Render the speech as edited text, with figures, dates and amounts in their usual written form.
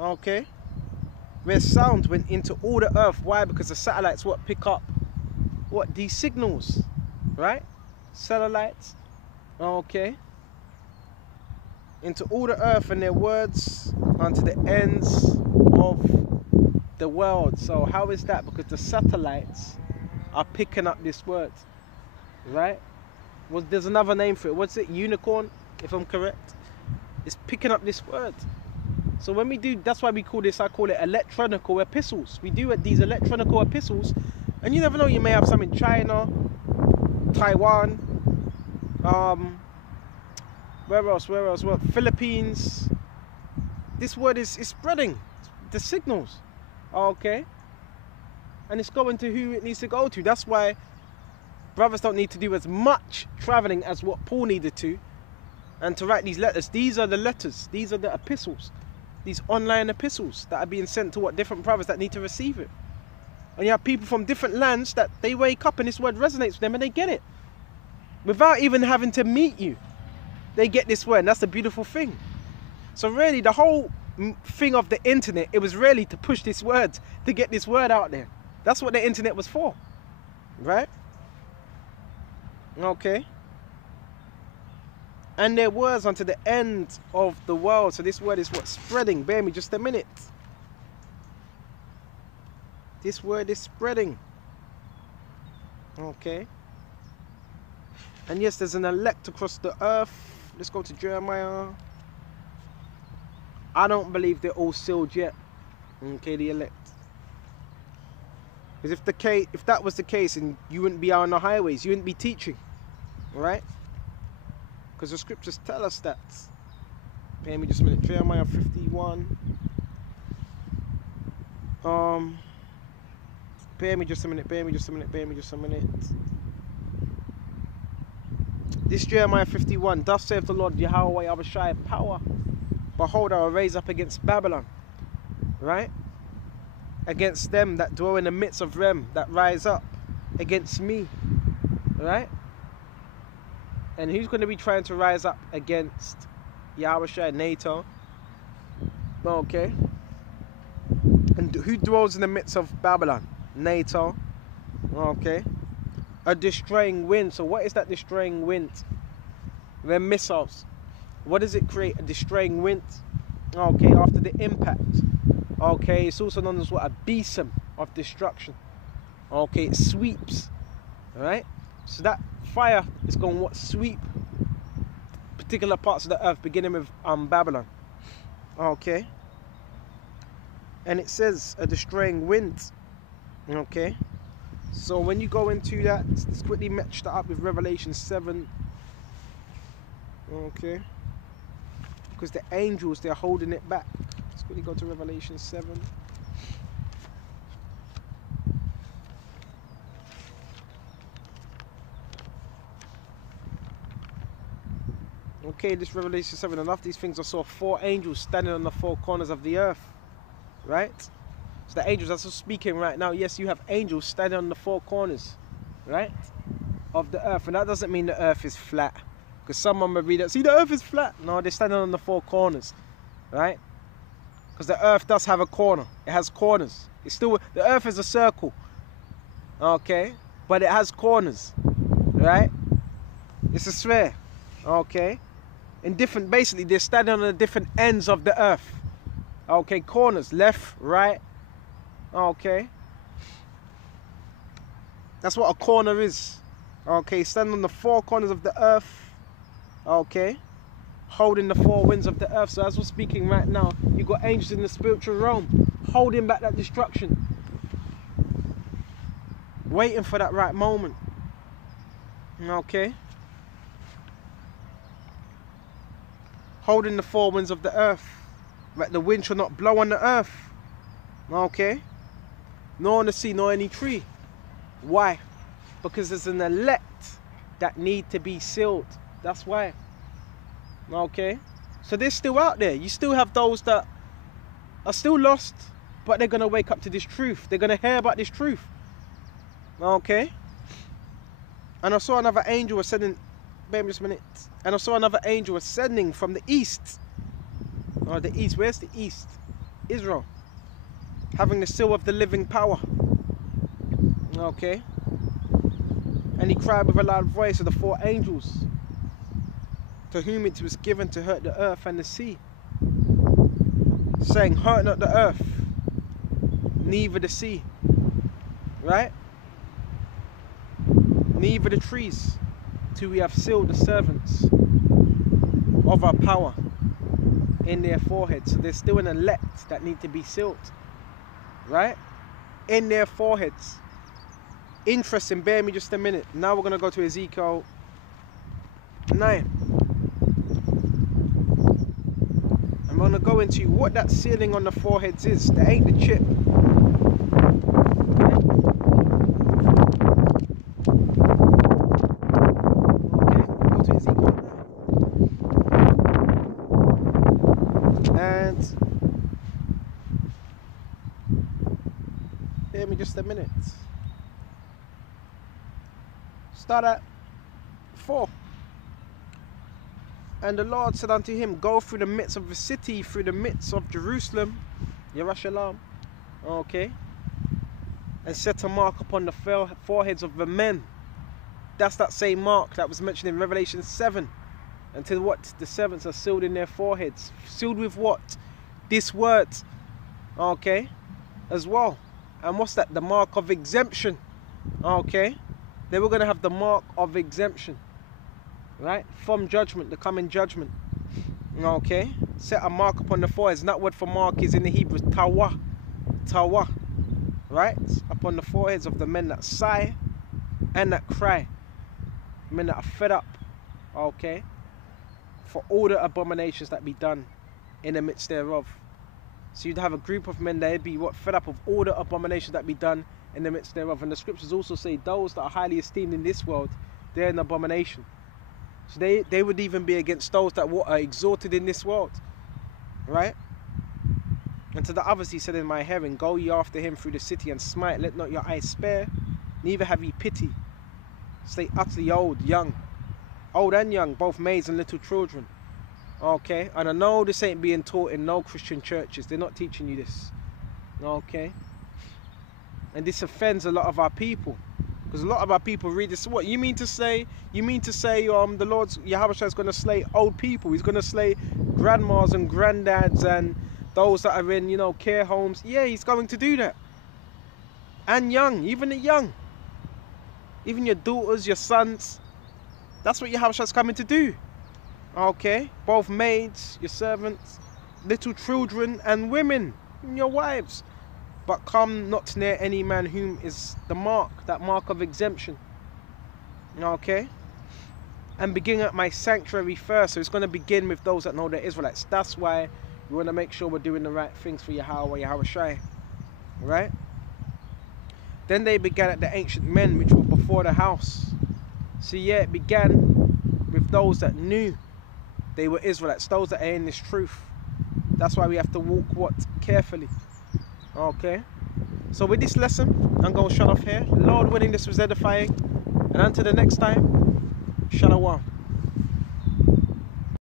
Okay, where sound went into all the earth. Why? Because the satellites what pick up what these signals, right? Satellites, okay, into all the earth and their words unto the ends of the world. So how is that? Because the satellites are picking up this word, right? Well, there's another name for it. What's it? Unicorn, if I'm correct. It's picking up this word. So when we do, that's why we call this, I call it electronical epistles. We do these electronical epistles, and you never know, you may have some in China, Taiwan, where else? Well, Philippines. This word is spreading the signals, okay? And it's going to who it needs to go to. That's why brothers don't need to do as much traveling as what Paul needed to, and to write these letters. These are the letters, these are the epistles, these online epistles that are being sent to what different brothers that need to receive it. And you have people from different lands that they wake up and this word resonates with them and they get it. Without even having to meet you, they get this word, and that's the beautiful thing. So really the whole thing of the internet, it was really to push this word, to get this word out there. That's what the internet was for, right? Okay. And their words unto the end of the world. So this word is what's spreading. Bear me just a minute. This word is spreading. Okay. And yes, there's an elect across the earth. Let's go to Jeremiah. I don't believe they're all sealed yet. Okay, the elect. Because if that was the case, and you wouldn't be out on the highways, you wouldn't be teaching, right? Because the scriptures tell us that. Pay me just a minute. Jeremiah 51. Bear me just a minute. This Jeremiah 51. Thus saith the Lord Yahweh Abishai power. Behold, I will raise up against Babylon, right? Against them that dwell in the midst of them that rise up against me, right? And who's going to be trying to rise up against Yahushua? NATO. Okay. And who dwells in the midst of Babylon? NATO. Okay. A destroying wind. So what is that destroying wind? They're missiles. What does it create? A destroying wind. Okay, after the impact. Okay, it's also known as what? A besom of destruction. Okay, it sweeps. Alright? So that fire is going to what? Sweep particular parts of the earth, beginning with Babylon. Okay. And it says a destroying wind. Okay. So when you go into that, let's quickly match that up with Revelation 7. Okay. Because the angels, they're holding it back. Let's quickly go to Revelation 7. Okay, this Revelation 7, and after these things I saw 4 angels standing on the 4 corners of the earth. Right? So the angels that's speaking right now, yes, you have angels standing on the 4 corners, right, of the earth. And that doesn't mean the earth is flat. Because someone may read it, see, the earth is flat. No, they're standing on the 4 corners, right? Because the earth does have a corner. It has corners. It's still, the earth is a circle, okay? But it has corners, right? It's a sphere, okay? In different, basically, they're standing on the different ends of the earth. Okay, corners, left, right, okay? That's what a corner is. Okay, standing on the 4 corners of the earth. Okay, holding the 4 winds of the earth. So as we're speaking right now, you've got angels in the spiritual realm holding back that destruction, waiting for that right moment. Okay, holding the 4 winds of the earth, that the wind shall not blow on the earth, okay, nor on the sea, nor any tree. Why? Because there's an elect that need to be sealed. That's why. Okay, so they're still out there. You still have those that are still lost, but they're going to wake up to this truth. They're going to hear about this truth. Okay, and I saw another angel ascending. Wait just a minute. And I saw another angel ascending from the east. Oh, the east. Where's the east? Israel, having the seal of the living power. Okay. And he cried with a loud voice to the 4 angels, to whom it was given to hurt the earth and the sea, saying, hurt not the earth, neither the sea, right? Neither the trees, till we have sealed the servants of our power in their foreheads. So there's still an elect that need to be sealed, right? In their foreheads. Interesting, bear me just a minute. Now we're going to go to Ezekiel 9. I'm going to go into what that sealing on the foreheads is. There ain't the chip. Okay, go to Ezekiel 9. And bear me just a minute. Start at 4. And the Lord said unto him, go through the midst of the city, through the midst of Jerusalem, Yerushalayim, okay, and set a mark upon the foreheads of the men. That's that same mark that was mentioned in Revelation 7. Until what? The servants are sealed in their foreheads. Sealed with what? This word, okay, as well. And what's that? The mark of exemption, okay. They were going to have the mark of exemption, right? From judgment, the coming judgment. Okay? Set a mark upon the foreheads. And that word for mark is in the Hebrew, tawa. Tawa. Right? Upon the foreheads of the men that sigh and that cry. Men that are fed up. Okay? For all the abominations that be done in the midst thereof. So you'd have a group of men that would be what? Fed up of all the abominations that be done in the midst thereof. And the scriptures also say those that are highly esteemed in this world, they're an abomination. So they would even be against those that are exalted in this world, right? And to the others he said in my hearing, go ye after him through the city and smite, let not your eyes spare, neither have ye pity. Slay utterly old and young, both maids and little children. Okay, and I know this ain't being taught in no Christian churches. They're not teaching you this. Okay. And this offends a lot of our people, because a lot of our people read this. What you mean to say? You mean to say the Lord's Yahushua is going to slay old people? He's going to slay grandmas and granddads and those that are in, you know, care homes. Yeah, he's going to do that. And young, even the young, even your daughters, your sons. That's what Yahushua is coming to do. Okay, both maids, your servants, little children, and women, and your wives. But come not near any man whom is the mark, that mark of exemption. Okay? And begin at my sanctuary first. So it's going to begin with those that know they're Israelites. That's why we want to make sure we're doing the right things for Yahweh, Yahushua. Right? Then they began at the ancient men which were before the house. So yeah, it began with those that knew they were Israelites. Those that are in this truth. That's why we have to walk what? Carefully. Okay, so with this lesson, I'm going to shut off here. Lord willing, this was edifying. And until the next time, Shalom.